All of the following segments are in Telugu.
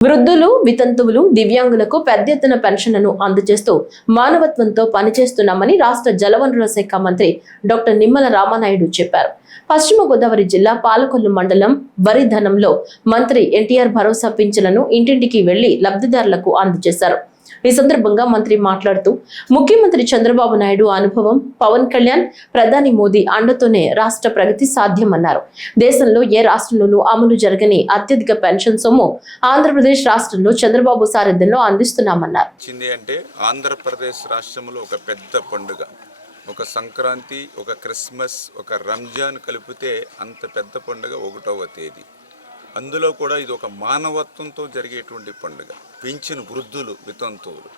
వృద్ధులు, వితంతువులు, దివ్యాంగులకు పెద్ద ఎత్తున పెన్షన్లను అందజేస్తూ మానవత్వంతో పనిచేస్తున్నామని రాష్ట్ర జలవనరుల శాఖ మంత్రి డాక్టర్ నిమ్మల రామానాయుడు చెప్పారు. పశ్చిమ గోదావరి జిల్లా పాలకొల్లు మండలం వరిధనంలో మంత్రి ఎన్టీఆర్ భరోసా పింఛన్లను ఇంటింటికి వెళ్లి లబ్ధిదారులకు అందజేశారు. ఈ సందర్భంగా మంత్రి మాట్లాడుతూ ముఖ్యమంత్రి చంద్రబాబు నాయుడు అనుభవం, పవన్ కళ్యాణ్, ప్రధాని మోదీ అండతోనే రాష్ట్ర ప్రగతి సాధ్యమన్నారు. దేశంలో ఏ రాష్ట్రంలోనూ అమలు జరగని అత్యధిక పెన్షన్ సొమ్ము ఆంధ్రప్రదేశ్ రాష్ట్రంలో చంద్రబాబు సారథ్యంలో అందిస్తున్నామన్నారు. అంటే ఆంధ్రప్రదేశ్ రాష్ట్రంలో ఒక పెద్ద పండుగ, ఒక సంక్రాంతి, ఒక క్రిస్మస్, ఒక రంజాన్ కలిపితే అంత పెద్ద పండుగ 1వ తేదీ. అందులో కూడా ఇది ఒక మానవత్వంతో జరిగేటువంటి పండుగ. పెంచిన వృద్ధులు, వితంతువులు,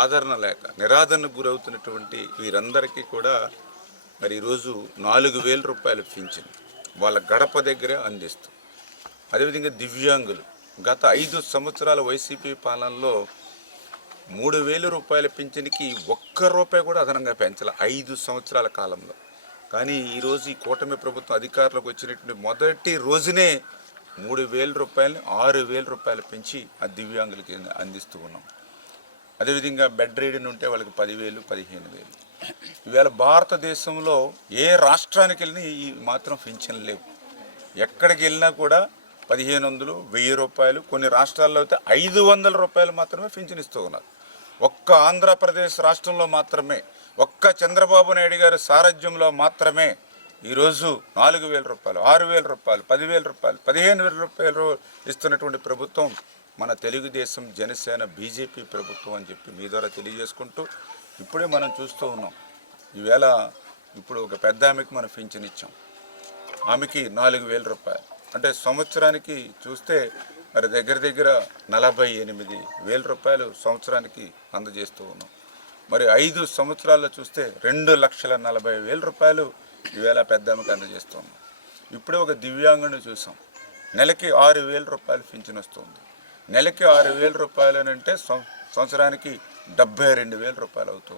ఆదరణ లేక నిరాదరణకు గురవుతున్నటువంటి వీరందరికీ కూడా మరి ఈరోజు 4,000 రూపాయలు పింఛన్ వాళ్ళ గడప దగ్గరే అందిస్తూ, అదేవిధంగా దివ్యాంగులు గత 5 సంవత్సరాల వైసీపీ పాలనలో 3,000 రూపాయల పింఛన్కి ఒక్క రూపాయి కూడా అదనంగా పెంచాలి 5 సంవత్సరాల కాలంలో. కానీ ఈరోజు ఈ కూటమి ప్రభుత్వం అధికారంలోకి వచ్చినటువంటి మొదటి రోజునే 3,000 రూపాయలని 6,000 రూపాయలు పెంచి ఆ దివ్యాంగులకి అందిస్తూ ఉన్నాం. అదేవిధంగా బెడ్ రీడన్ ఉంటే వాళ్ళకి 10,000, 15,000. ఈవేళ భారతదేశంలో ఏ రాష్ట్రానికి వెళ్ళినా ఈ మాత్రం పింఛన్లు లేవు. ఎక్కడికి వెళ్ళినా కూడా 1,500, 1,000 రూపాయలు, కొన్ని రాష్ట్రాల్లో అయితే 500 రూపాయలు మాత్రమే పింఛన్ ఇస్తూ ఉన్నారు. ఒక్క ఆంధ్రప్రదేశ్ రాష్ట్రంలో మాత్రమే, ఒక్క చంద్రబాబు నాయుడు గారి సారథ్యంలో మాత్రమే ఈరోజు 4,000 రూపాయలు, 6,000 రూపాయలు, 10,000 రూపాయలు, 15,000 రూపాయలు ఇస్తున్నటువంటి ప్రభుత్వం మన తెలుగుదేశం, జనసేన, బీజేపీ ప్రభుత్వం అని చెప్పి మీ ద్వారా తెలియజేసుకుంటూ, ఇప్పుడే మనం చూస్తూ ఉన్నాం. ఈవేళ ఇప్పుడు ఒక పెద్ద ఆమెకి మనం పింఛన్ ఇచ్చాం. ఆమెకి 4,000 రూపాయలు అంటే సంవత్సరానికి చూస్తే మరి దగ్గర 48,000 రూపాయలు సంవత్సరానికి అందజేస్తూ ఉన్నాం. మరి 5 సంవత్సరాల్లో చూస్తే 2,40,000 రూపాయలు ఈవేళ పెద్ద ఆమెకు అందజేస్తున్నాం. ఇప్పుడే ఒక దివ్యాంగుని చూసాం. నెలకి 6,000 రూపాయలు పింఛన్ వస్తుంది. నెలకి 6,000 రూపాయలు అంటే సంవత్సరానికి 72,000 రూపాయలు అవుతుంది.